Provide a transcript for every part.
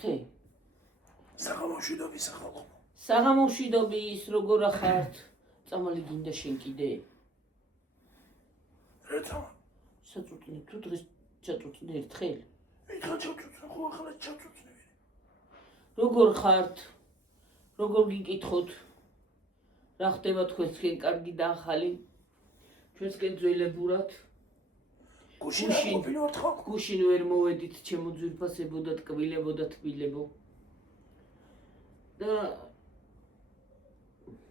მოხდე? საღამოშვიდობის ახალ. საღამოშვიდობის როგორ ახართ? წამალი გინდა შენ კიდე? როცა საწუწნე თუ დღეს ჩაწუწნე ერთხელ? ეხლა ჩაწუწნე, ხო ახლა ჩაწუწნე. როგორ ხართ? როგორ გიკითხოთ? რა ხდება თქვენსკენ კარგი და ახალი? ჩვენსკენ ძველებურად? გუშინ ვერ მოვედით ჩემო ძვირფასებო და ტკბილებო და თბილებო. და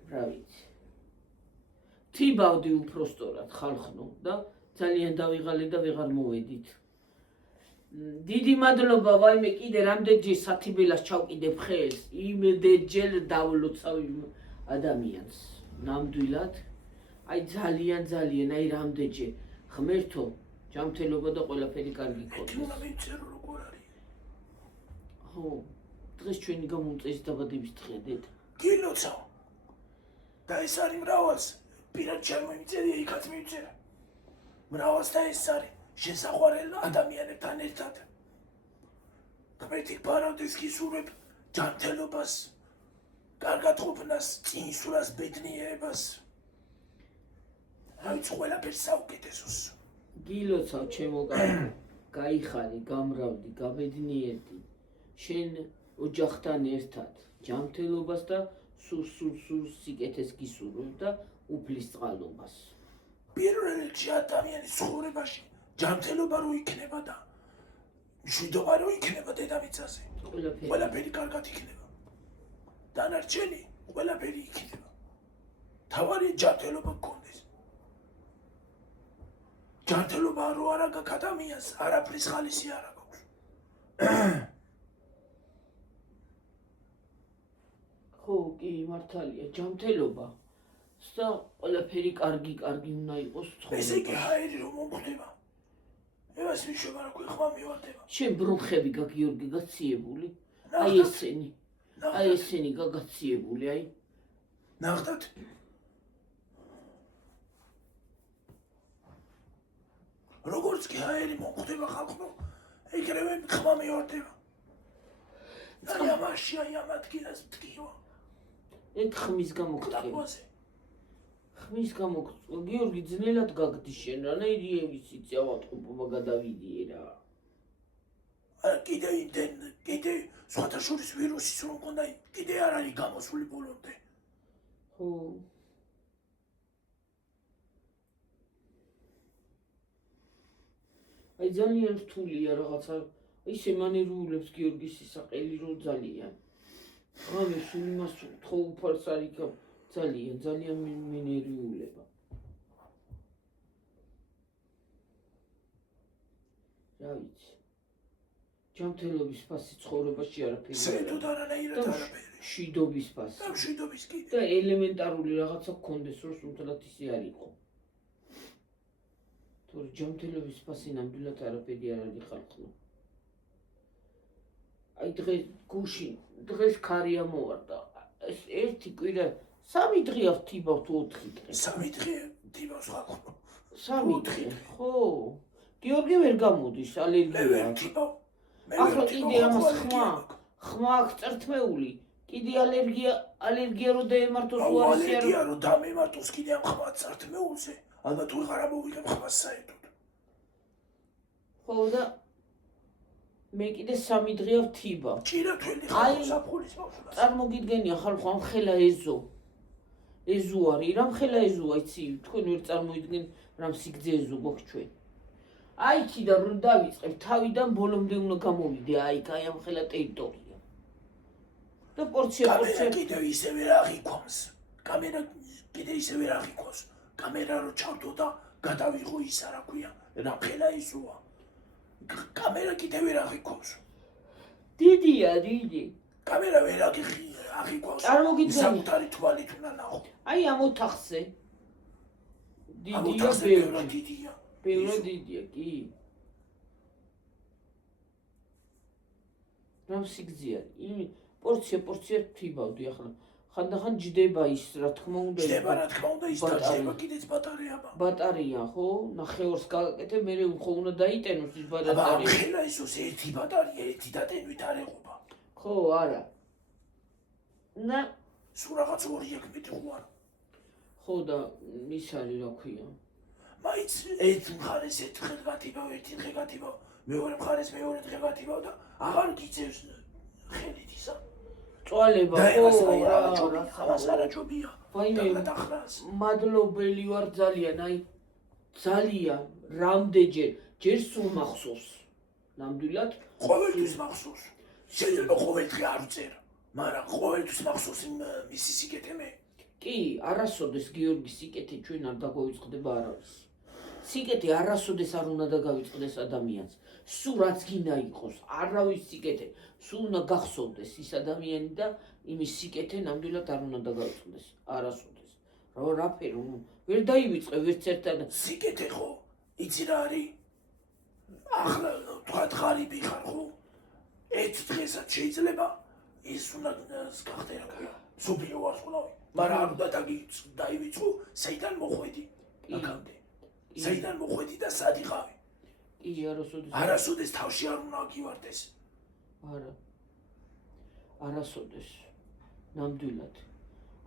რა ვიცი. თიბავდი უпроსტორად ხალხნო და ძალიან დავიღალე და ვეღარ მოვედით. დიდი მადლობა, ვაიმე კიდე რამდენჯერ სათიბელას ჩავკიდებ ხელს, იმდენჯერ დავლოცავ ადამიანს. ნამდვილად. აი ძალიან, აი რამდენჯერ. ღმერთო, ჯანმრთელობა და ყველაფერი კარგი გქონდეს. ხო, დღეს ჩვენი გამომწეს დაბადების დღე დედა. გილოცავ. და ეს არის მრავალს. პირად შემოიმწერია, იქაც მივწერა. მრავალს და ეს არის შესაყვარელ ადამიანებთან ერთად. ღმერთი ფარავს გისურვებ ჯანმრთელობას, კარგად ყოფნას, წინსვლას, ბედნიერებას. რა ვიცი, ყველაფერს საუკეთესოს. გილოცავ ჩემო გაიხარე, გამრავდი, გაბედნიერდი. შენ ოჯახთან ერთად ჯანმრთელობას და სულ სიკეთეს გისურვებ და უფლის წყალობას. პირველ რიგში ადამიანის ცხოვრებაში ჯანმრთელობა რო იქნება და მშვიდობა რო იქნება დედამიწაზე, ყველაფერი კარგად იქნება. დანარჩენი ყველაფერი იქნება. თავარია ჯანმრთელობა გქონდეს. ჯანმრთელობა რო არ აქვს ადამიანს, არაფრის ხალისი არ აქვს. ხო, კი, მართალია, ჯანმრთელობა და ყველაფერი კარგი უნდა იყოს ცხოვრებაში. ესე იგი ჰაერი რომ მომხდება. ევას მიშობა რა ქვიხმა მივარდება. შენ ბრუნხები გაგიორგი გაციებული? აი ესენი გაგაციებული, აი. ნახდათ. როგორც კი ჰაერი მომხდება ხალხო, ეგრევე ხმა მივარდება. აი ამაში, აი ამ ადგილას მткиვა. ეგ ხმის გამოგწევა. ხმის გამოგწევა. გიორგი ძნელად გაგდი შენ, რანაირი ევიცი ავატყობა გადავიდიე რა. კიდე სხვათა შორის ვირუსის რომ მქონდა, კიდე არ არის გამოსული ბოლომდე. ხო. აი ძალიან რთულია რაღაცა, ისე მანერულებს გიორგის ისაყელი რო ძალიან. ამის იმას თქო უფალს არ იქა ძალიან მენერიულება. რა ვიცი. ჯანმრთელობის ფასი ცხოვრებაში არაფერი. საერთოდ არანაირად არაფერი. მშვიდობის ფასი. და მშვიდობის კიდე. და ელემენტარული რაღაცა გქონდეს, რომ სულთად ისე არ იყო. თორე ჯანმრთელობის ფასი ნამდვილად არაფერი არ არის ხალხო. აი დღეს ქარია მოვარდა. ეს ერთი კვირა 3 დღეა ვთიბავ თუ 4 დღე. 3 დღე ვთიბავს ხალხო. 3 დღე. ხო. გიორგი ვერ გამოდის, ალერგია აქვს. ახლა კიდე ამას ხმა აქვს წერტმეული. კიდე ალერგია რო დაემართოს უარესი არ. ალერგია რო დამემართოს კიდე ამ ხმა წერტმეულზე. ალბათ ვეღარ მოვიღებ ხმას საერთოდ. ხო და მე კიდე 3 დღეა ვთიბავ. ჭირათველი ხალხო საფხულის ბავშვებს. წარმოგიდგენია ხალხო ამ ხელა ეზო არის, რამ ხელა ეზოა, იცი, თქვენ ვერ წარმოიდგენ რამ სიგძე ეზო გვაქვს ჩვენ. აი იქიდან რომ დავიწყებ, თავიდან ბოლომდე უნდა გამოვიდე, აი ამ ხელა ტერიტორია. და პორცია კიდევ ისევე არ აღიქვამს. კამერა კიდევ ისევე არ აღიქვამს. კამერა რო ჩავდო და გადავიღო ის რა ქვია, რა ხელა ეზოა. კამერა კიდევ ვერ აღიქვამს. დიდია. კამერა ვერ აღიქვამს. წარმოგიდგენია. საკუთარი თვალით უნდა ნახო. აი ამ ოთახზე. დიდია. ბევრად დიდია, კი. რამ სიგძეა? პორცია ვთიბავდი ახლა. ხანდახან ჯდება ის, რა თქმა უნდა. ჯდება ის დაჭება კიდეც ბატარეა. ბატარეა, ხო? ნახევარს გაკეთებ, მე ხო უნდა დაიტენოს ის ბატარეა. აბა, ხელა ისოს ერთი ბატარეა, ერთი დატენვით არ ეღობა. ხო, არა. და სულ რაღაც 2-11 ხო არა. ხო და ის არის რა ქვია. მაინც ერთ მხარეს ერთ დღე გათიბავ, ერთი დღე გათიბავ, მეორე მხარეს მეორე დღე გათიბავ და აღარ გიწევს ხელით ისა. წვალება და ხო, ამას არაჯობია. ვაიმე, გადახრას. მადლობელი ვარ ძალიან, აი ძალიან რამდენჯერ ჯერ სულ მახსოვს. ნამდვილად ყოველთვის მახსოვს. შეიძლება ყოველ დღე არ ვწერ, მაგრამ ყოველთვის მახსოვს მისი სიკეთე მე. კი, არასოდეს გიორგი სიკეთე ჩვენ არ დაგვიწყდება არავის. სიკეთე არასოდეს არ უნდა დაგავიწყდეს ადამიანს. სულ რაც გინდა იყოს, არავის სიკეთე, სულ უნდა გახსოვდეს ის ადამიანი და იმის სიკეთე ნამდვილად არ უნდა დაგავიწყდეს. არასოდეს. რაფერი ვერ დაივიწყე ვერც ერთად. სიკეთე ხო? იცი რა არის? ახლა თქვათ ღარიბი ხარ ხო? ერთ დღესაც შეიძლება ის უნდა გახდე რა ქვია. სოფიო ვარსკვლავი. მაგრამ არ უნდა დაივიწყო, საიდან მოხვედი? აქამდე. საიდან მოხვედი და სად იყავი? კი, არასოდეს. არასოდეს თავში არ უნდა გივარდეს. არა. არასოდეს. ნამდვილად.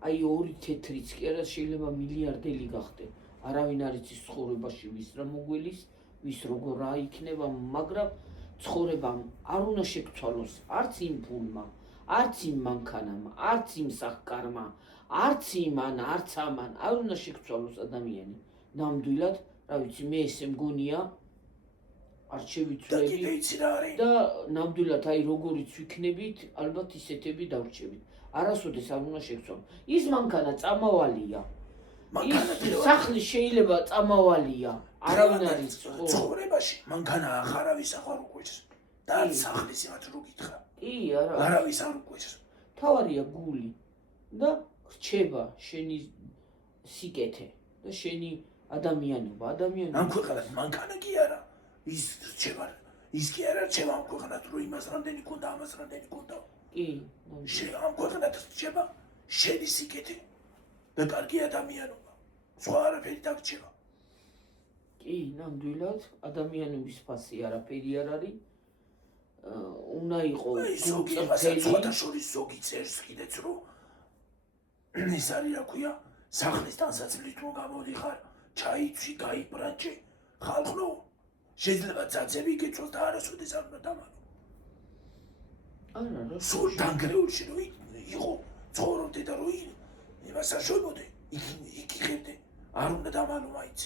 აი ორი თეთრიც კი არა შეიძლება მილიარდელი გახდე. არავინ არ იცის ცხოვრებაში ვის რა მოგვილის, ვის როგორ რა იქნება, მაგრამ ცხოვრებამ არ უნდა შეგცვალოს არც იმ ფულმა, არც იმ მანქანამ, არც იმ სახკარმა, არც იმან, არც ამან, არ უნდა შეგცვალოს ადამიანი. ნამდვილად, რა ვიცი, მე ესე მგონია არ შევიცვლები. და კიდე იცი რა არის? და ნამდვილად აი როგორიც ვიქნებით, ალბათ ისეთები დავრჩებით. არასოდეს არ უნდა შეგცვალო. ის მანქანა წამავალია. ის სახლი შეიძლება წამავალია. არავინ არ იცის. ცხოვრებაში მანქანა აღარავის აღარ უყვეს. და სახლის იმათ რო გითხრა. კი, არა. არავის არ უყვეს. თავარია გული და რჩება შენი სიკეთე და შენი ადამიანობა. ამ ქვეყანას მანქანა კი არა. ის რჩება. ის კი არა რჩება ამ ქვეყანას რო იმას რამდენი ქონდა, ამას რამდენი ქონდა. კი, ამ ქვეყანას რჩება შენი სიკეთე და კარგი ადამიანობა. სხვა არაფერი დაგრჩება. კი, ნამდვილად ადამიანების ფასი არაფერი არ არის. უნდა იყოს ზოგი სხვათა შორის ზოგი წერს კიდეც რომ ის არის რა ქვია სახლის ტანსაცმლით რომ გამოდიხარ ჩაიცვი გაიბრაჭე ხალხო შეიძლება ძაძები გეცოს და არასოდეს არ უნდა დამალო არა რა სულ დანგრეულში რომ იყო ცხოვრობდე და რომ იმას აშობოდე იქ იხებდე არ უნდა დამალო მაინც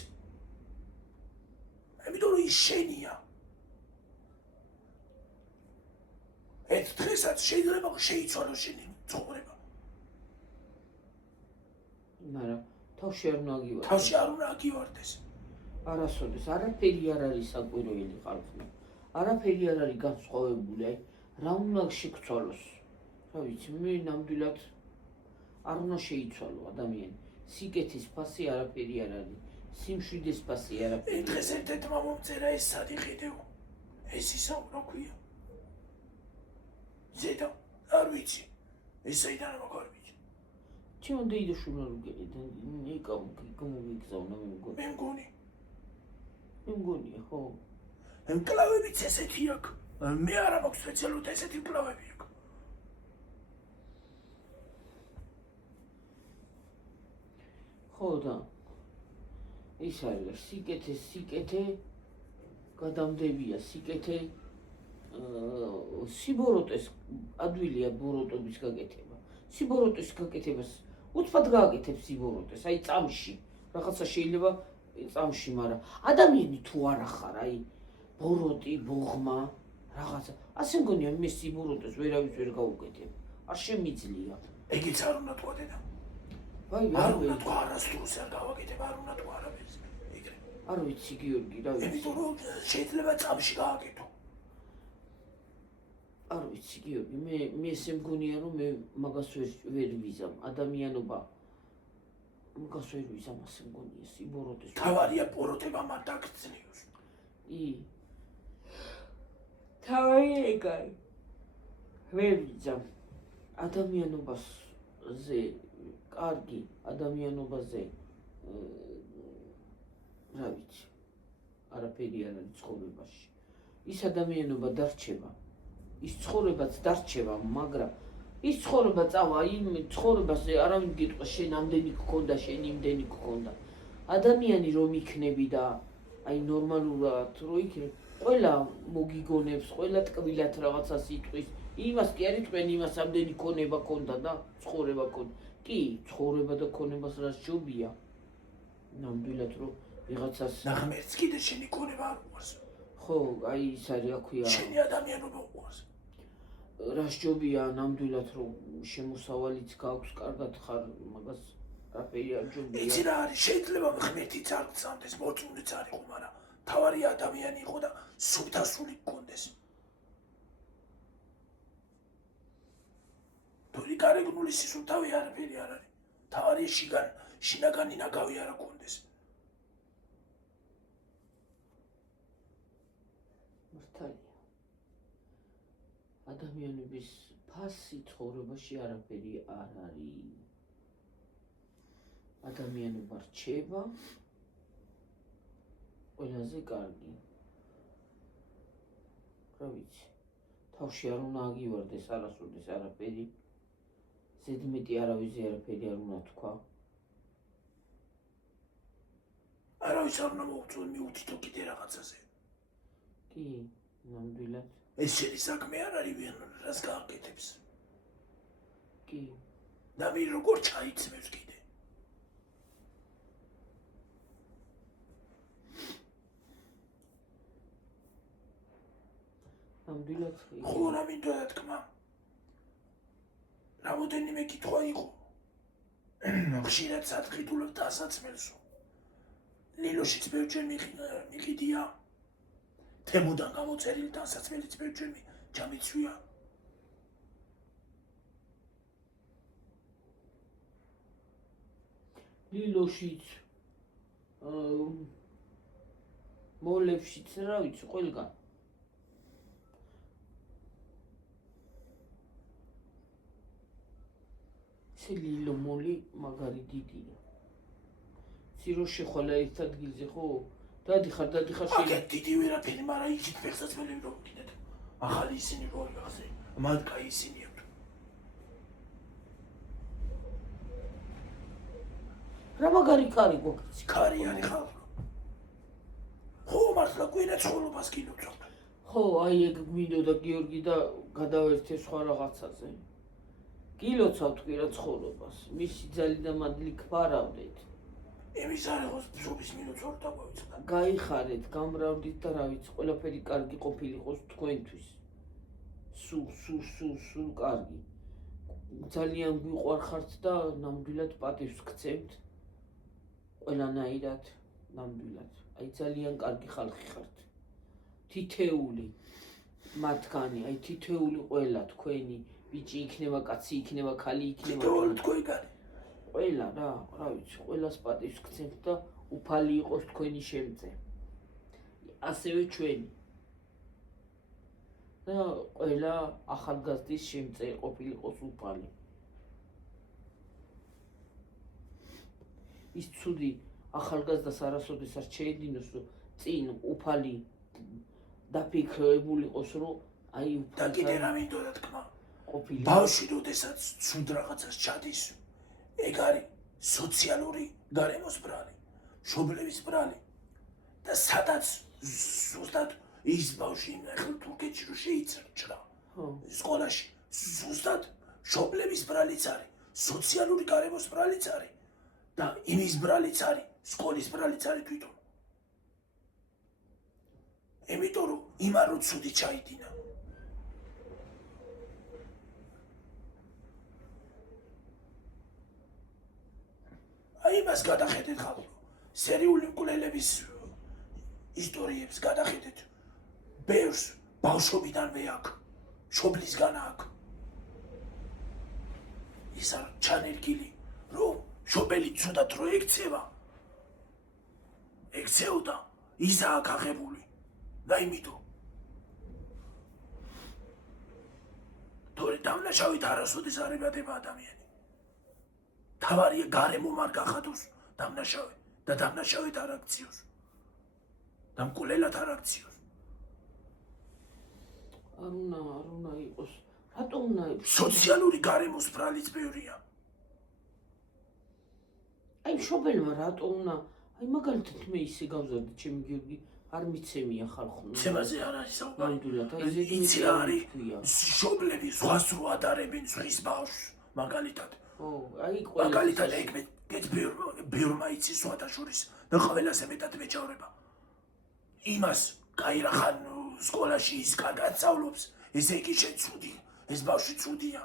ამიტომ რომ ის შენია ერთ დღესაც შეიძლება შეიცვალოს შენი ცხოვრება. მაგრამ თავში არ უნდა აგივარდეს. თავში არ უნდა აგივარდეს. არასოდეს არაფერი არ არის საკვირველი ხალხი. არაფერი არ არის განსხვავებული. აი რა უნდა შეგცვალოს. რა ვიცი, მე ნამდვილად არ უნდა შეიცვალო ადამიანი. სიკეთის ფასი არაფერი არ არის. სიმშვიდეს ფასი არაფერი. დღეს ერთ-ერთმა მომწერა ეს სად იყიდეო. ეს ისა რა ქვია. ზედა არ ვიცი ეს საიდან მაგარ ვიცი ჩემ დეიდაშვილმა რო გიყიდა გამოგიგზავნა მე მგონი ხო კლავებიც ესეთი აქვს მე არა მაქვს სპეციალურად ესეთი კლავები აქვს ხო და ის არის სიკეთე გადამდებია სიკეთე სიბოროტეს ადვილია ბოროტობის გაკეთება. სიბოროტეს გაკეთებას უცბად გააკეთებს სიბოროტეს, აი წამში. რაღაცა შეიძლება წამში, მაგრამ ადამიანი თუ არ ახარ, აი ბოროტი, ბოღმა, რაღაცა. ასე მგონია მე სიბოროტეს ვერავის ვერ გაუკეთებ. არ შემიძლია. ეგიც არ უნდა თქვა დედა. ვაი, არ უნდა თქვა არასდროს არ გავაკეთებ, არ უნდა თქვა არაფერს. ეგრე. არ ვიცი გიორგი, რა ვიცი. იმიტომ რომ შეიძლება წამში გააკეთო. არ ვიცი გიორგი, მე ესე მგონია რომ მე მაგას ვერ ვიზამ, ადამიანობა მაგას ვერ ვიზამ, ასე მგონია სიბოროტეს. თავარია ბოროტება მათ დაგწლიოს. თავარია ეგარი. ვერ ვიზამ ადამიანობაზე კარგი ადამიანობაზე რა ვიცი არაფერი არ არის ცხოვრებაში. ის ადამიანობა დარჩება. ის ცხოვრებაც დარჩება, მაგრამ ის ცხოვრება წავა იმ ცხოვრებაზე არავინ გიტყვა შენ ამდენი გქონდა, შენ იმდენი გქონდა. ადამიანი რომ იქნები და აი ნორმალურად რო იქნებ, ყველა მოგიგონებს, ყველა ტკბილად რაღაცას იტყვის. იმას კი არ იტყვენ, იმას ამდენი ქონება ქონდა და ცხოვრება ქონდა. კი, ცხოვრება და ქონებას რა სჯობია. ნამდვილად რომ ვიღაცას ნახმერც კიდე შენი ქონება არ უყვარს. ხო, აი ის არის, რა ქვია, შენი ადამიანობა უყვარს. რა სჯობია ნამდვილად რომ შემოსავალიც გაქვს, კარგად ხარ, მაგას რაფერი არ ჯობია. იცი რა არის, შეიძლება ღმერთიც არ გწამდეს, მოწმუნეც არ იყო, მაგრამ თავარი ადამიანი იყო და სუფთასული გქონდეს. თორე გარეგნული სისუფთავი არაფერი არ არის. თავარი შინაგანი ნაგავი არ გქონდეს. მართალია. ადამიანების ფასი ცხოვრებაში არაფერი არ არის. ადამიანობა რჩება ყველაზე კარგი. რა ვიცი, თავში არ უნდა აგივარდეს არასოდეს არაფერი. ზედმეტი არავის არაფერი არ უნდა თქვა. არავის არ უნდა მოუწოდო მიუთითო კიდე რაღაცაზე. კი, ნამდვილად. ეს შენი საქმე არ არის ვინ რას გააკეთებს. კი, და მე როგორ ჩაიცმევს კიდე. ნამდვილად. ხო რა მინდოდა თქმა. რამოდენიმე კითხვა იყო. ხშირად სათქიდულობ დასაცმელსო. ლილოშიც ბევრჯერ მიყიდია. თემოდან გამოწერილი დასაცმელიც ბევრჯერ ჩამიცვია. ლილოშიც მოლევშიც რა ვიცი, ყველგან. ლილო მოლი მაგარი დიდია. ცირო შეხვალა ერთ ადგილზე ხო? დადიხარ აგეთ დიდი ვერაფერი, მაგრამ იცით ფეხსაცმელები რომ გინდათ. ახალი ისინი რო რაღაცე, მათ კაი ისინი აქვს. რა მაგარი კარი გვაქვს? კარი არის ხალხო. ხო მართლა გვინა ცხოვრებას გინოცავთ. ხო, აი ეგ გვინდოდა გიორგი და გადავერთე სხვა რაღაცაზე. გილოცავთ კვირა ცხოვრებას, მისი ძალი და მადლი გვარავდეთ. იმის არ იყოს ბზობის მინოცავთ და გვევიწყდა. გაიხარეთ, გამრავლდით და რა ვიცი, ყველაფერი კარგი ყოფილიყოს თქვენთვის. სულ კარგი. ძალიან გვიყვარხართ და ნამდვილად პატივს გცემთ. ყველანაირად, ნამდვილად. აი ძალიან კარგი ხალხი ხართ. თითეული მათგანი, აი თითეული ყველა თქვენი ბიჭი იქნება, კაცი იქნება, khali იქნება. თითოეული თქვენი განი. ყველა რა ვიცი, ყველას პატივს გცემთ და უფალი იყოს თქვენი შემწე. ასევე ჩვენი. და ყველა ახალგაზრდის შემწე ყოფილიყოს უფალი. ის ცუდი ახალგაზრდას არასოდეს არ შეედინოს, რომ წინ უფალი დაფიქრებული იყოს, რომ აი და კიდე რა მინდოდა თქმა. ყოფილი. ბავშვი როდესაც ცუდ რაღაცას ჩადის, ეგ არის სოციალური გარემოს ბრალი, მშობლების ბრალი. და სადაც ზუსტად ის ბავშვი ახლა თურქეთში რო შეიჭრა. სკოლაში ზუსტად მშობლების ბრალიც არის, სოციალური გარემოს ბრალიც არის და იმის ბრალიც არის, სკოლის ბრალიც არის თვითონ. იმიტომ რომ იმან რო ცუდი ჩაიდინა. აი იმას გადახედეთ ხალხო. სერიული მკვლელების ისტორიებს გადახედეთ. ბევრს ბავშვობიდანვე აქვს, მშობლისგან აქვს. ის არ ჩანერგილი, რომ მშობელი ცუდად რო ექცევა. ექცეოდა, ისაა გაღებული. და იმიტომ. თორე დამნაშავით არასოდეს არ ებადება ადამიანი. თავარია გარემომ არ გახადოს დამნაშავე და დამნაშავედ არ აქციოს. და მკვლელად არ აქციოს. არ უნდა იყოს. რატომ უნდა იყოს? სოციალური გარემოს ბრალიც ბევრია. აი მშობელმა რატომ უნდა? აი მაგალითად მე ისე გავზარდი ჩემი გიორგი, არ მიცემია ხალხო. ცემაზე არ არის საუბარი. ნამდვილად, აი ზეგი იცი რა არის? მშობლები ზღვას რო ადარებენ ზღვის ბავშვს, მაგალითად. ო, აი ყველა. მაგალითად ეგ მე ბევრმა იცი სხვათა შორის და ყველაზე მეტად მეჯავრება. იმას, კაი რა ხან სკოლაში ის კარგად სწავლობს, ესე იგი შენ ცუდი, ეს ბავშვი ცუდია.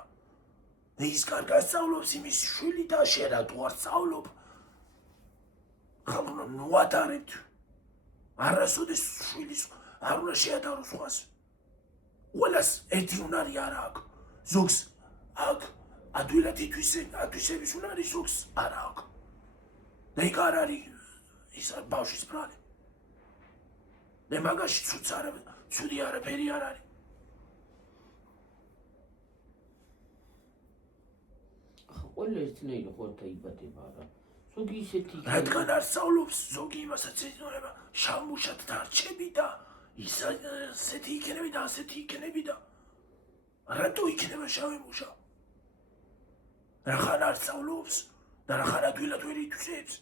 ის კარგად სწავლობს, იმის შვილი და შენ რატო არ სწავლობ? ხალხო ნუ ატარებთ. არასოდეს შვილის არ უნდა შეადარო სხვას. ყველას ერთი უნარი არა აქვს. ზოგს აქვს ადვილად ათვისების უნარი, ზოგს არ აქვს. და იქ არ არის ის ბავშვის ბრალი. მე მაგაში ცუდი არაფერი არ არის. ყველა ერთნაირი ხო დაიბადება რა. ზოგი ისეთი რადგან არ სწავლობს, ზოგი იმასაც ეცნობა შავმუშად დარჩები და ისეთი იქნები და ასეთი იქნები და რატო იქნება შავი მუშა? რახან არ სწავლობს და რახან ადვილად ვერ ითვისებს?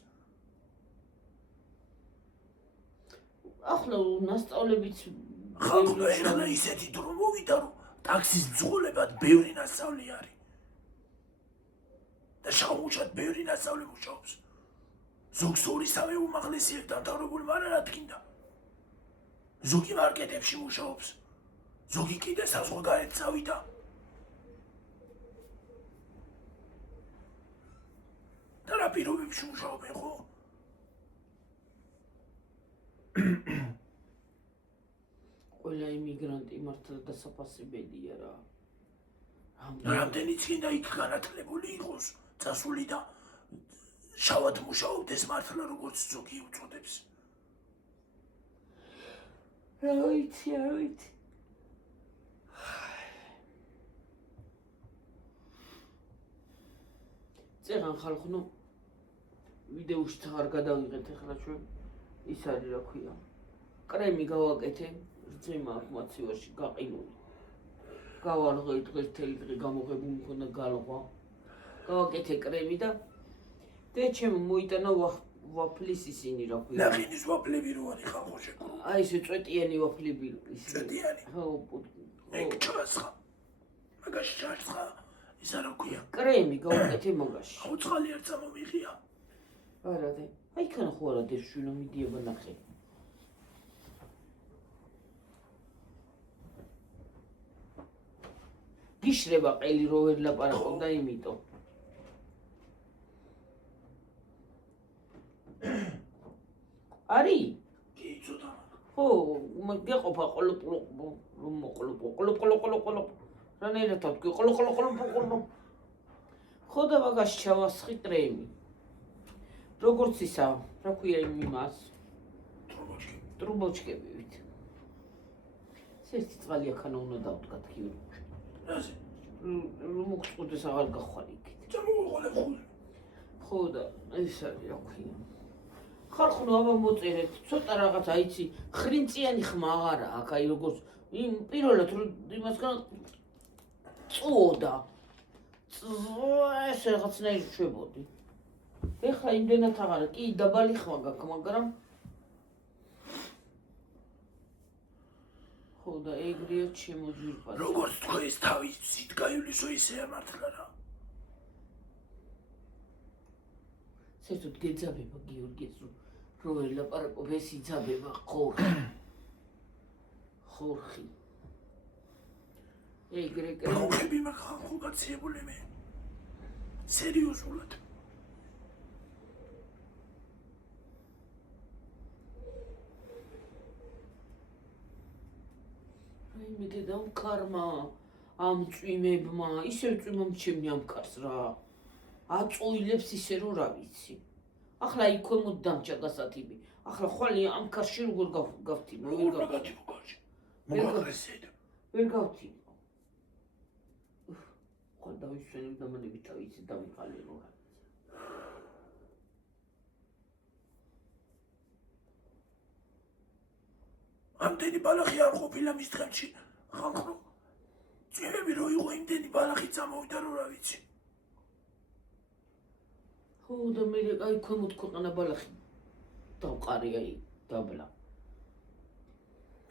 ახლა ნასწავლებიც ხალხო ეხლა ისეთი დრო მოვიდა, რომ ტაქსის მძღოლებად ბევრი ნასწავლი არის. და შავმუშად ბევრი ნასწავლი მუშაობს. ზოგს ორი-სამი უმაღლესი ერთ დამთავრებულმა არ ადგინდა. ზოგი მარკეტებში მუშაობს. ზოგი კიდე საზღვარგარეთ წავიდა. და რა პირობებში მუშაობენ ხო? ყველა იმიგრანტი მართლა დასაფასებელია რა. რამდენიც კიდე იქ განათლებული იყოს, წასული და შავად მუშაობდეს მართლა როგორც ზოგი უწოდებს. რა ვიცი. წერან ხალხო, ვიდეოში აღარ გადავიღეთ ახლა ჩვენ ის არის რა ქვია. კრემი გავაკეთე, რძემა აქვს მაცივარში გაყინული. გავარღვე დღეს თელი დღე გამოღებული მქონდა გალღვა. გავაკეთე კრემი და ჩემ მოიტანა ვაფლის ისინი რა ქვია. ნახინის ვაფლები რო არის ხალხო შეგო. აი ესე წვეტიანი ვაფლები ისინი. წვეტიანი? ხო, ეგ ჩასხა. მაგაში ჩასხა. ის არა ქვია. კრემი გავაკეთე მაგაში. აუ წყალი არ წამომიღია. არა და აი ქანა ხო არა დეშვილო მიდიება ნახე. გიშრება ყელი რო ვერ ლაპარაკობდა იმიტომ. არის? კი, ცოტა. ხო, გეყოფა ყოლო. რანაირად თქვი ყოლო. ხო და მაგაში ჩავასხი კრემი. როგორც ისა, რა ქვია იმას? ტრუბოჩკებით. ერთი წყალი აქანა უნდა დავდგათ გიორგი. რაზე? რომ მოგწყვეტეს აღარ გახვალ იქით. წამოვიყოლებ ხოლმე. ხო და ეს არის რა ქვია. ხალხო აბა მოწერეთ, ცოტა რაღაცა იცი, ხრინწიანი ხმა აღარა აქ, აი როგორც იმ პირველად რომ იმასგან წუოდა. ეს რაღაცნაირი შვებოდი. ეხლა იმდენად აღარა, კი დაბალი ხმა გაქვს, მაგრამ ხო და ეგრეა ჩემო ძვირფასი. როგორც თქვი ეს თავი ცით გაივლისო ისეა მართლა რა. საერთოდ გეძაბება გიორგის რო ელაპარაკობ ეს იძაბება ხორხი. ეგრე ხორხები მაგ ხალხო გაციებული მე. სერიოზულად. მე დედამ კარმა ამ წვიმებმა, ისევ წვიმამ ჩემი ამ კარს რა. აწუილებს ისე რომ რა ვიცი. ახლა იქ ქვემოთ დამჭა გასათიბი. ახლა ხვალე ამ კარში როგორ გავთიბო? ვერ გავთიბო კარში. მოგაგრესეთ. ვერ გავთიბო. ხო დავისვენებ დამანებით თავიცი დავიხალე რა. ამდენი ბალახი არ ყოფილა მის დღემში. ხალხო ჭირები რო იყო იმდენი ბალახი წამოვიდა რომ რა ვიცი. ხო და მე აი ქვემოთ ქვეყანა ბალახი დავყარი აი დაბლა.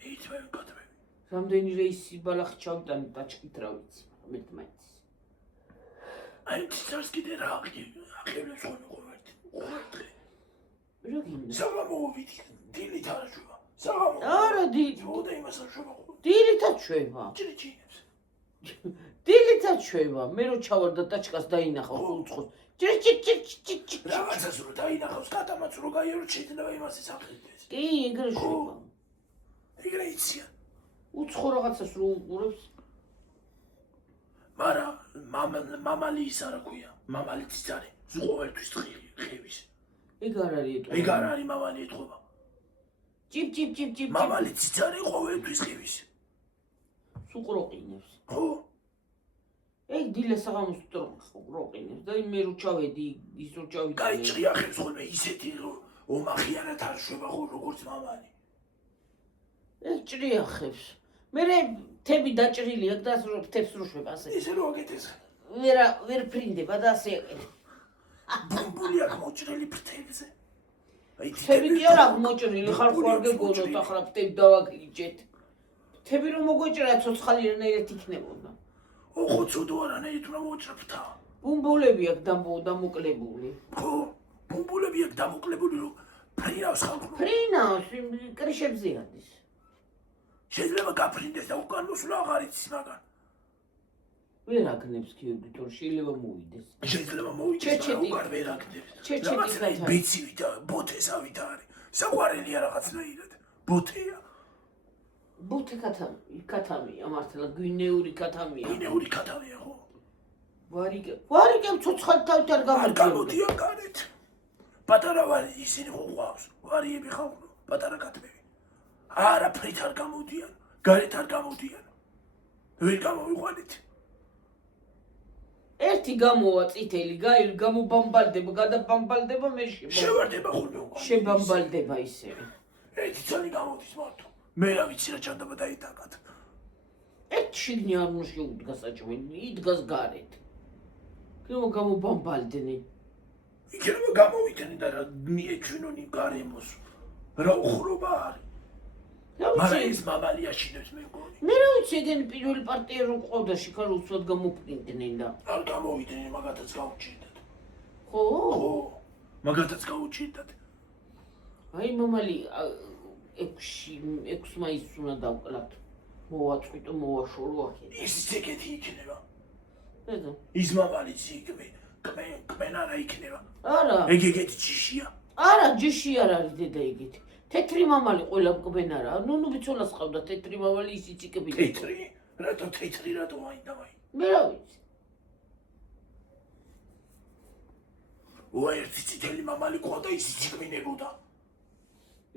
მიიწვევ კადრები. რამდენი რეისი ბალახი ჩავიტანე დაჭკით რა ვიცი, მეთმეც. აი ცას კიდე რა აღებს ხოლმე ყოველდღე. რა გინდა? საღამოვით დილით არ შვება. საღამო. არა დილით. მოდა იმას არ შვება ხო. დილითაც შვება. ჭრიჭინებს. დილითაც შვება. მე რო ჩავარ და დაჭკას დაინახავ უცხოს. ჭრიჭიჭიჭიჭი. რაღაცას რო დაინახავს კატამაც რო გაიარო შეიძლება იმას ისახელდეს. კი, ეგრე შვება. ეგრე იციან. უცხო რაღაცას რო უყურებს. მარა მამალი ის არა ქვია. მამალი ციცარი. ყოველთვის ხევის. ეგ არ არის ეტყობა. ეგ არ არის მამალი ეთყობა. ჭიპ. მამალი ციცარი ყოველთვის ხევის. სუყროყინებს. ხო? ეგ დილა საღამოს როყინებს და მე რო ჩავედი ის რო ჩავიდი. კაი ჭიახებს ხოლმე ისეთი რომ ომახიანად არ შვება ხო როგორც მამალი. ეგ ჭრიახებს. მერე თები დაჭრილი აქ და ასე თებს რო შვება ასე. ისე რო აკეთეს. ვერ ფრინდება და ასე აკეთებ. ბუმბული აქ მოჭრილი ფრთებზე. აი თები კი არ აქვს მოჭრილი ხარ ხო არ გეგონოთ ახლა თები დავაგიჯეთ. თები რომ მოგვეჭრა ცოცხალიანად იქნებოდა. ოხო ცუდო არანაირად უნდა მოჭრა ფრთა. ბუმბულები აქ დამოკლებული. ხო? ბუმბულები აქ დამოკლებული რომ ფრინავს ხალხო. ფრინავს კრიშებზე ადის. შეიძლება გაფრინდეს და უკან მოსვლა აღარ იცის მაგან. ვერ აგნებს ქიოდი თორე შეიძლება მოვიდეს. შეიძლება მოვიდეს და უკან ვერ აგნებს. ჩეჩეტი ბიცივი და ბოთესავით არის. საყვარელია რაღაცნაირად. ბოთეა. ბოთე კათამია მართლა გვინეური კათამია. გვინეური კათამია ხო? ვარიკებ ცოცხალი თავით არ არ გამოდიან გარეთ. პატარა ვარი ისინი ხო ყავს. ვარიები ხავ პატარა კათმები. არა ფრით არ გამოდიან. გარეთ არ გამოდიან. ვერ გამოვიყვანეთ. ერთი გამოვა წითელი, გამობამბალდება, გადაბამბალდება, მე შევარდება ხოლმე უკან. შებამბალდება ისევე. ერთი წელი გამოდის მარტო. მე რა ვიცი რა ჩანდება დაიტაკათ. ერთ შიგნი არ უნდა შეუდგას საჭმელი, იდგას გარეთ. გამობამბალდნენ. იქნება გამოვიდნენ და რა მიეჩვენონი გარემოს. რა უხრობა არის. მაგრამ ეს მამალი აშინებს მე მგონი. მე რა ვიცი ეგენი პირველი პარტია რო ყავდა შიქარ უცბად გამოფრინდნენ და არ გამოვიდნენ მაგათაც გაუჭირდათ. ხო? მაგათაც გაუჭირდათ. აი მამალი 6 მაისს უნდა დავკლათ. მოვაწყვიტო, მოვაშორო ახლა. ის ეგეთი იქნება. ბედო. ის მამალი კმენ არა იქნება. არა. ეგ ეგეთი ჯიშია. არა, ჯიში არ არის დედა ეგეთი. თეთრი მამალი ყველა მკბენ არა. ნუნუ ბიცოლას ყავდა თეთრი მამალი ისიც იკბინა. თეთრი? რატო თეთრი რატო აი? მე რა ვიცი. ერთი წითელი მამალი ყავდა ისიც იკბინებოდა.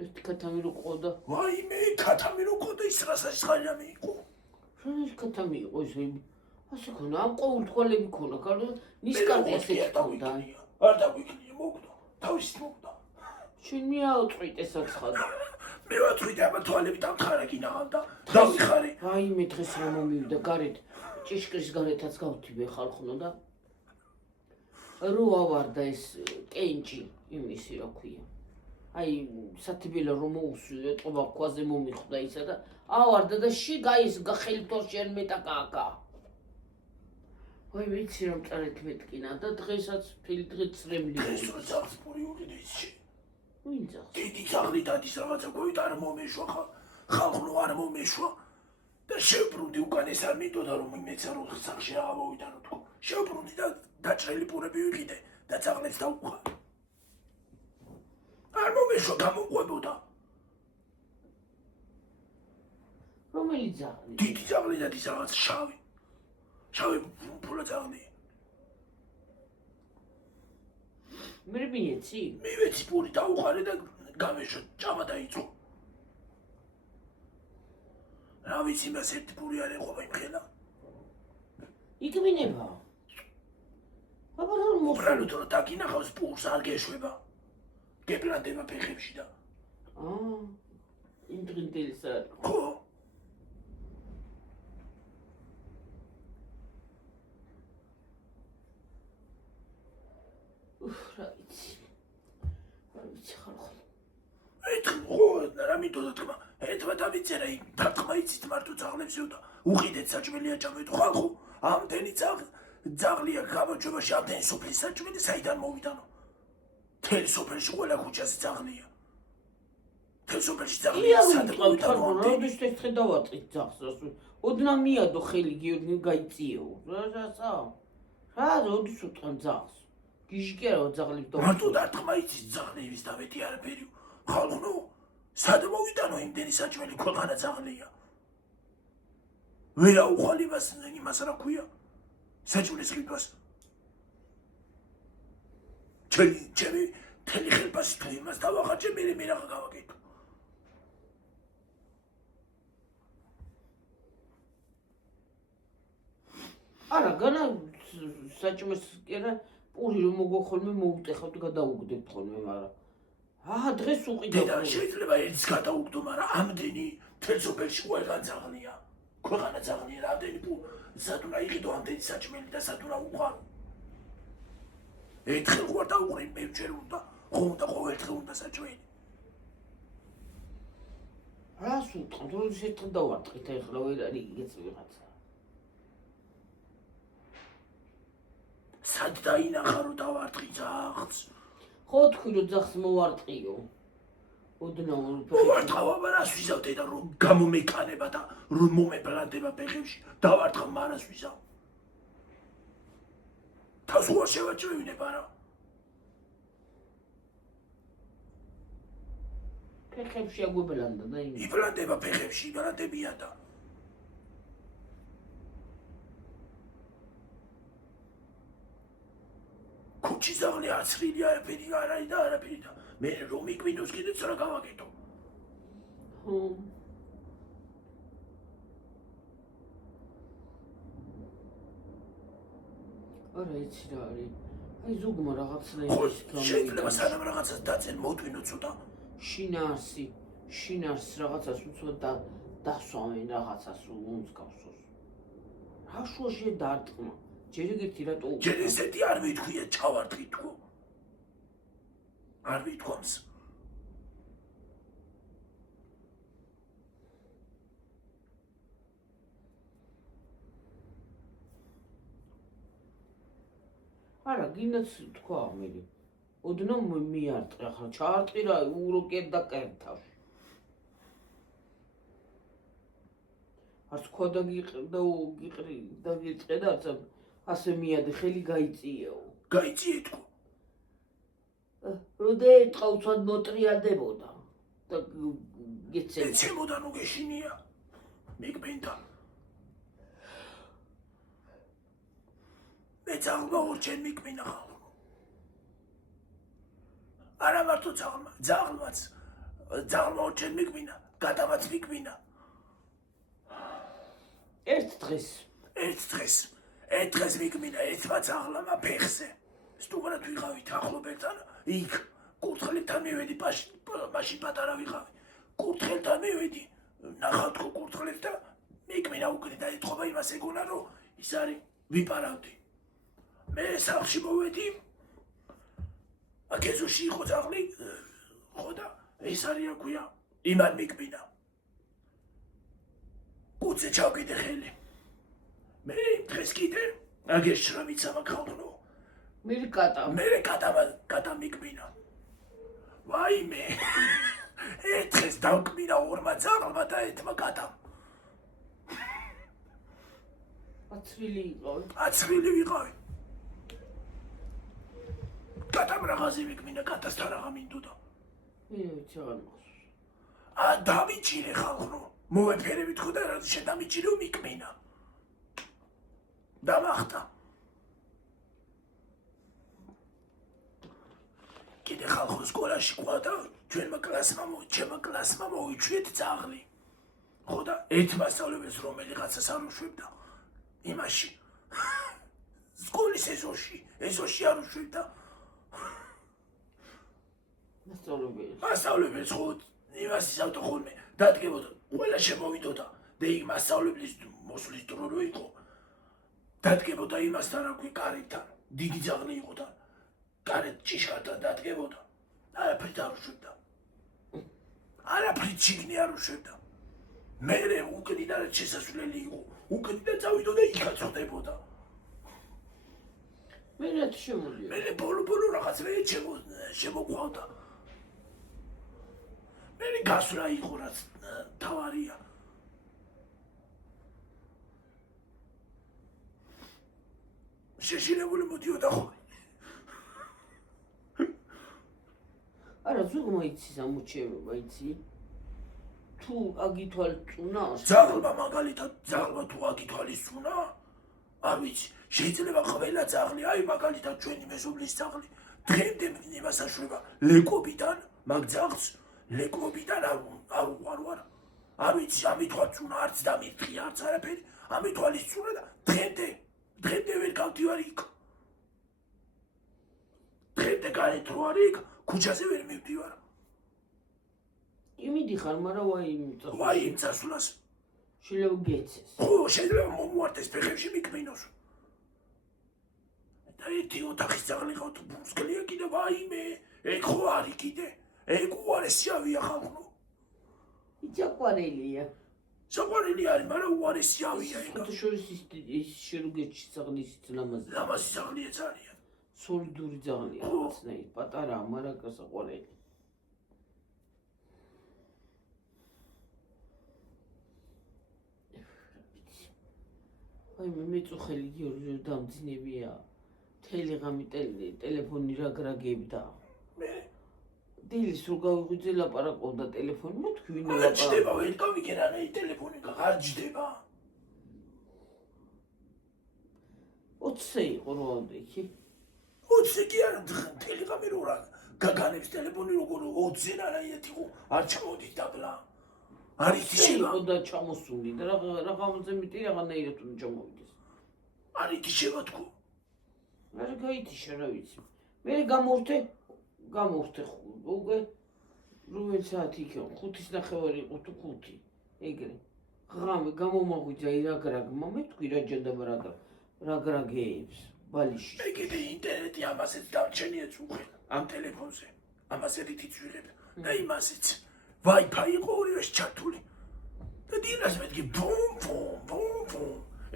ერთი კათამი რო ყავდა. ვაიმე, კათამი რო ყავდა ის რასაც ხალხი იყო. რა კათამი იყო ეს? ასე ქონა, ამ ყოველთვალები ქონა, კარო, ნისკარტი ასეთი ყავდა. არ დაგვიქნია მოგდო. თავისით მოგდო. შენ მიაუწვიტე საცხადა. მე ვაწვიდე აბა თვალები დამთხარა კინაღალ და დავიხარი. აი მე დღეს რა მომივიდა გარეთ. ჭიშკრის გარეთაც გავთიბე ხალხნო და რო ავარდა ეს კენჭი იმისი რა ქვია. აი სათიბელა რომ მოუსვი ეტყობა ქვაზე მომიხვდა ისა და ავარდა და შიგაის ხელთოს შენ მეტაკაკა. ვაი ვიცი რომ წარეთ მეტკინა და დღესაც ფილ დღე წრემლი. ეს რო ზაფხული უკიდეში. ვინცა? დიდი ძაღლი დადის რაღაცა გვით არ მომეშვა ხალხო არ მომეშვა და შევბრუნდი უკან ეს არ მიტოდა რომ მეც არ ხსახში რა მოვიდა რო თქო. შევბრუნდი და დაჭრილი პურები ვიყიდე და ძაღლებს დავუხარ. არ მომეშვა გამოყვებოდა. რომელი ძაღლი? დიდი ძაღლი დადის რაღაც შავი. შავი ფულა ძაღლი. მე მიეცი? მივეცი პური დაუხარე და გამეშვა ჭამა დაიწყო. რა ვიცი მას ერთი პური არ ეყობა იმ ხელა. იკბინება. აბა რა მოსულ? უბრალოდ რომ დაგინახავს პურს არ გეშვება. გეპლანდება ფეხებში და. იმ დღინდელს არ. ხო. მიდოდა თქმა ერთმა დამიწერა იმ დათქმა იცით მარტო ძაღლებსო და უყიდეთ საჭმელი აჭამეთო ხალხო ამდენი ძაღლია გამოჩებაში ამდენი სოფლის საჭმელი საიდან მოვიდანო თელ სოფელში ყველა ქუჩაზე ძაღლია თელ სოფელში ძაღლია სადაც მოვიდანო როდის ეს ხედავატყით ძაღლს ოდნა მიადო ხელი გიორგი გაიწიო რასა რა როდის უტყან ძაღლს გიჟი არა ძაღლებს და მარტო დათქმა იცით ძაღლების და მეტი არაფერი ხალხო სად მოვიდანო იმდენი საჭმელი ქვეყანა ძაღლია ვერა უხალიბას იმას რა ქვია საჭმლის ხილვას ჩემი თელი ხელფასი თუ იმას დავახარჯე მე რა გავაკეთო არა განა საჭმელს კერა პური რომ მოგოხოლმე მოუტეხავთ გადაუგდებთ ხოლმე მაგრამ დღეს უყიდავ და შეიძლება ერთს გადაუგდო მაგრამ ამდენი თელ სოფელში ყველგან ძაღლია ქვეყანა ძაღლია რამდენი სად უნდა იყიდო ამდენი საჭმელი და სად უნდა უყარო ერთხელ ვარ დაუყრი მე ვჯერ უნდა ხომ ყოველდღე უნდა საჭმელი რას უტყავ როდის ერთხელ დავარტყით ახლა ვერ არის იგეც ვიღაცა სად დაინახა რომ დავარტყი ძაღლს ხო თქვი რომ ძაღლს მოვარტყიო ოდნა მოვარტყავა რას ვიზავ დედა რომ გამომეკანება და რომ მომებრანდება ფეხებში დავარტყა მარას ვიზავ თავს უარ შევაჭრევინებ არა ფეხებში აგვებრანდა და იმ იბრანდება ფეხებში იბრანდებიან და ქუჩის ძაღლი აცრილი არაფერი არ არის და არაფერი და მე რომ იკვინოს კიდეც რა გავაკეთო ხო არა იცი რა არის აი ზოგმა რაღაცნაირი შეიძლება სანამ რაღაცას დაწენ მოდვინო ცოტა შინარს რაღაცას უცოდ დასვამენ რაღაცას უმსგავსოს რა შუაშია დარტყმა ჯერ ეგეთი რატო ჯერ ესეთი არ მითქვია ჩავარტყი თქო არ მithქვამს არა გინდაც თქვა მე ოდნავ მიარტყი ახლა ჩაარტყი რა უროკერ და კერთავ არც თქვა და გიყრი და გიწყე და ასე მიადე ხელი გაიწიეო გაიწიე თქო როდე ტყავცად მოტრიალდებოდა და ეცემოდა ნუ გეშინია მიგბენდა მე ძაღლმა ორჩენ მიგბინა ხალხო არა მარტო ძაღლმა ორჩენ მიგბინა გადამაც მიგბინა ერთ დღეს მიგბინა ერთმა ძაღლმა ფეხზე სტუმრად ვიყავით ახლობელთან იქ კურთხელებთან მივედი მაშინ პატარა ვიყავი კურთხელთან მივედი ნახავთ კურთხელებს და მიგბინა უკრე და ეთქობა იმას ეგონა რომ ის არის ვიპარავდი მე სახლში მოვედი აკეზოში იყო ძაღლი ხო და ეს არის რა ქვია იმან მიგბინა კუცე ჩავკიდე ხელი მე დღეს კიდე აგეშრამიცა მაგალო მე კატა მიგბინა ვაიმე ეს დავკბინა ორმა ძაღლმა და ერთმა კატამ აცრილი ვიყავი კატამ რაღაცი მიგბინა კატასთან რაღა მინდოდა დამიჭირე ხალხო მოვეფერებით ხო და რა შედამიჭირო მიგბინა დამახტა კიდე ხალხო სკოლაში ყვა და ჩვენმა კლასმა მოვიჩვიეთ ძაღლი ხო და ერთ მასწავლებელს რომელიღაცას არ უშვებდა იმაში სკოლის ეზოში არ უშვებდა მასწავლებელს ხო იმას ისავდა ხოლმე დადგებოდა ყველა შემოვიდოდა და იქ მასწავლებლის მოსვლის დრო რო იყო დადგებოდა იმასთან რა ქვია კარიდან დიდი ძაღლი იყო და კარეთ ჭიშკართან დადგებოდა არაფერი არ უშვებდა არაფრით შიგნი არ უშვებდა. მე უკიდიდან შესასვლელი იყო. უკიდიდან წავიდო და იქაც ხდებოდა. მე რაც შემოდიო. მე ბოლო რაღაც მე შემოყვავდა. მე გასვლა იყო რაც თავარია. შეშინებული მოდიოდა ხო? არა ზოგმა იცის ამოჩევება იცი? თუ აგითვალ წუნას ძაღლმა მაგალითად ძაღლმა თუ აგითვალის წუნა? არ ვიცი, შეიძლება ყველა ძაღლი, აი მაგალითად ჩვენი მეზობლის ძაღლი, დღემდე მინება საშუალება ლეკობიდან, მაგ ძაღლს ლეკობიდან არ უყარ. არ ვიცი, ამითვალ წუნა არც დამირთხი, არც არაფერი, ამითვალის წუნა და დღემდე ვერ გავდივარ იქ. დღემდე გარეთ რო არ იქ, ქუჩაზე ვერ მივდივარ. იმიდი ხარ, მაგრამ ვაი იმ წასვლას. შეიძლება გეცეს. ხო, შეიძლება მომუართეს ფეხებში მიკმინოს. და ერთი ოთახის ძაღლი ყავთ ბუსკლია კიდე ვაიმე, ეგ ხო არის კიდე. ეგ უარესიავია ხალხო. იჭაყვარელია. საყვარელი არის, მაგრამ უარესიავია ეგ. შორის ის შერუგეთში ძაღლის ლამაზი. ლამაზი ძაღლიაც არიან. სოლიდური ძაღლია, რაღაცნაირი, პატარაა, მაგრამ საყვარელი. აი მე მეწუხელი გიორგი დამძინებია. თელეგრამი ტელეფონი მაგრაგებდა. მე დილის რო გავიღვიძე ლაპარაკობდა ტელეფონი, მე თქვი ვინ არ ლაპარაკ. ჯდება, ვერ გავიგერა მე ტელეფონი არ ჯდება. 20 იყო როამდე იქი. 20 კი არა, ტელეგრამი რო რა გაგანებს ტელეფონი როგორ 20 არაიეთ იყო, არ ჩამოდით დაბლა. არის ისება. იყო და ჩამოსული და რაღაცა მეტი რაღაცნაირად უნდა ჩამოვიდეს. არის ისება თქო. არა გაითიშა რა ვიცი. მე გამორთე უკვე რომელი საათი იქნება 5:30 იყო თუ 5 ეგრე ღამე გამომაღვიძა ირაგრაგმა მე თქვი რა ჯანდაბა მაგრაგეებს ბალიში მე კიდე ინტერნეტი ამასაც დავჩენიეთ უხელ ამ ტელეფონზე ამასაც იცვლებ და იმასაც Wi-Fi იყო ორივეს ჩართული და დილას მეთქი ბუმ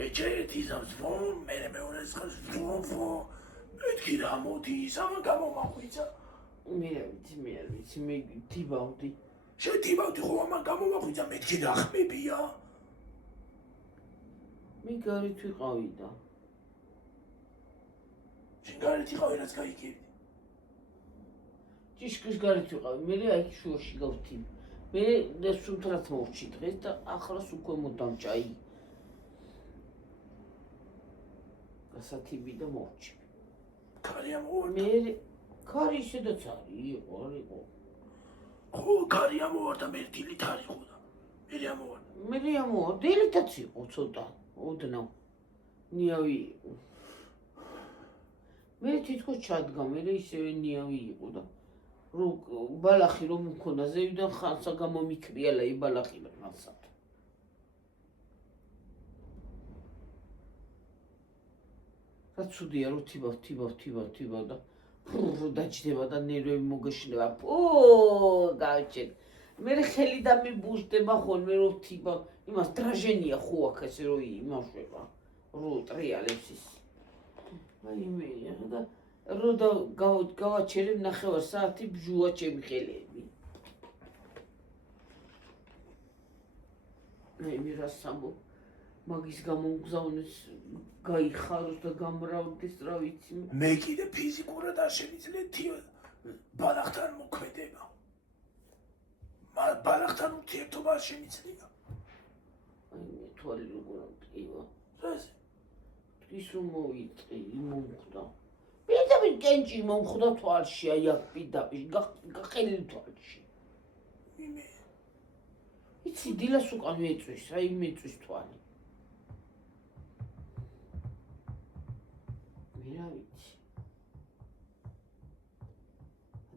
ეჭერით იზამს ბუმ მე მეორეს ხალს ბუმ მეთქი რა მოდის ამა გამომაღვიძა მე არ ვიცი მე თიბავდი შეთიბავდი ხო ამა გამომაღვიძა მეთქი რა ხმებია მე გარეთ ვიყავი და შენ გარეთ იყავი რაც გაიგებდი ჭიშკრის გარეთ ვიყავი მე აი შუაში გავთი მე სულთრაც მოვჭი დღეს და ახლას უკვე მოდამჭაი გასათიბი და მოვჭი ქარი ამოვარდა მე ქარი ისედაც იყო ხო ქარი ამოვარდა მე დილით არ იყო და მე ამოვარდა დილითაც იყო ცოტა ოდნავ ნიავი იყო მე თითქოს ჩადგა მე ისევე ნიავი იყო და ბალახი რომ მქონდა ზევიდან ხანსა გამომიქრიალა იბალახი ხანსად რა ცუდია რომ თიბავ და დაჭდება და ნერვები მოგეშინება გავჩენ მე ხელი და მიბუშდება ხოლმე რომ თიბავ იმას დრაჟენია ხო აქ ესე რომ იმაშვება რო ტრიალებს ის აი მე და როდა გავაჩერებ 9 საათი ბჟუა ჩემი ხელები. აი მე რა სამო მაგის გამომგზავნეს გაიხაროს და გამრავლდეს რა ვიცი მე კიდე ფიზიკურად არ შემიძლია ბალახთან მოქმედება. ბალახთან ურთიერთობა არ შემიძლია. აი მე თვალი როგორ ამტკივა. რას? ის რომ მოიწი მომხდა. პირდაპირ კენჭი მომხდა თვალში აი აქ პირდაპირ გახელი თვალში. იმე იცი დილას უკან მეწვის აი მეწვის თვალი. მე რა ვიცი.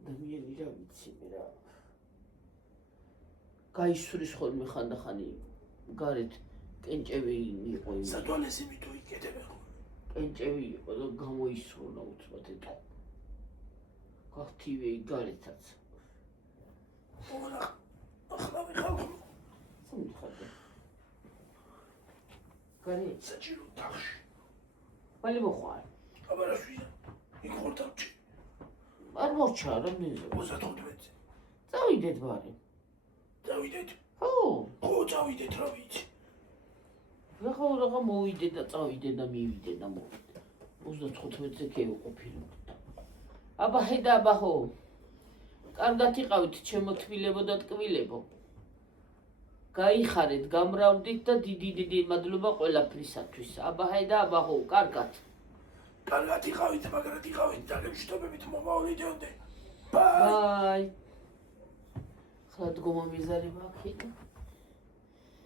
ადამიანი რა ვიცი მე რა. გაისვრის ხოლმე ხანდახანი გარეთ კენჭები იყო იმ სათვალეს იმითო იკეთებ ხო? კენჭები იყო და გამოისროლა უცბად ეტყო. გახთივე გარეთაც. ოღონდ ახლა ვიხალხო. სამიხარდა. გარი, საჭირო თახში. ვალი მოხარ. აბა რა შვია? იქ ხარ თახში. არ მოჩა რა მიზო. 35-ზე. წავიდეთ ბარი. დავიდეთ. ხო. ხო, დავიდეთ, რა ვიცი. რა მოვიდე და წავიდე და მივიდე და მოვიდე. 35-ზე ქეუყოფილო. აბა ხედა აბა ხო. კარგად იყავით ჩემო თბილებო და ტკბილებო. გაიხარეთ, გამრავლდით და დიდი მადლობა ყველაფრისათვის. აბა ხედა აბა ხო, კარგად. კარგად იყავით, მაგრად იყავით, დაგემშვიდობებით მომავლიდეონდე. ბაი. ბაი. ხლა დგომა მიზარი მაქვს.